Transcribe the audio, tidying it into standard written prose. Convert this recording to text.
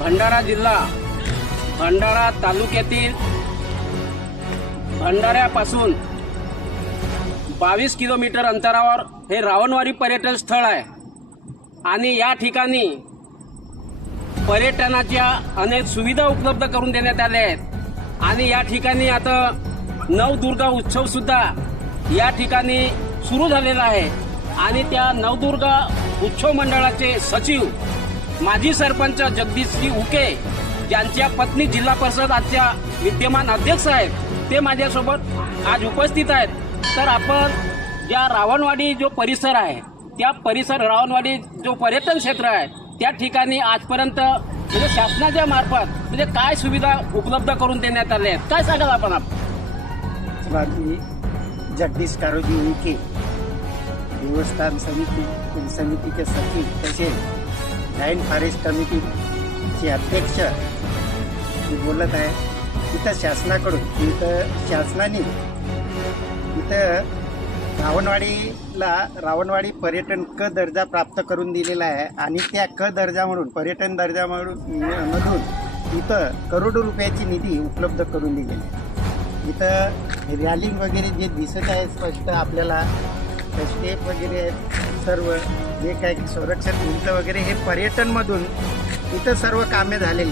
भंडारा जिल्हा भंडारा तालुक्यातील भंडाऱ्यापासून 22 किलोमीटर अंतरावर हे रावणवाडी पर्यटन स्थळ आहे आणि या ठिकाणी पर्यटनाच्या अनेक सुविधा उपलब्ध करून देण्यात आल्या आहेत आणि या ठिकाणी आता नवदुर्गा उत्सव सुद्धा या ठिकाणी सुरू झालेला आहे आणि त्या नवदुर्गा उत्सव मंडळाचे सचिव माजी सरपंच जगदीशजी उके ज्यांच्या पत्नी जिल्हा परिषद आजच्या विद्यमान अध्यक्ष आहेत ते माझ्यासोबत आज उपस्थित आहेत। तर आपण ज्या रावणवाडी जो परिसर आहे त्या परिसर रावणवाडी जो पर्यटन क्षेत्र आहे त्या ठिकाणी आजपर्यंत म्हणजे शासनाच्या मार्फत म्हणजे काय सुविधा उपलब्ध करून देण्यात आल्या आहेत काय सांगाल आपण? बाकी जगदीश कारोजी उके देवस्थान समितीचे सचिव तसेच जॉईंट फॉरेस्ट कमिटीचे अध्यक्ष मी बोलत आहे। इथं शासनाने इथं रावणवाडी पर्यटन क दर्जा प्राप्त करून दिलेला आहे आणि त्या क दर्जा म्हणून पर्यटन दर्जा मधून इथं करोडो रुपयाची निधी उपलब्ध करून दिलेली आहे। इथं रॅलिंग वगैरे जे दिसत आहे स्पष्ट आपल्याला स्टेप वगैरे सर्व जे काही संरक्षण भिंत वगैरे हे पर्यटनमधून इथं सर्व कामे झालेली आहेत।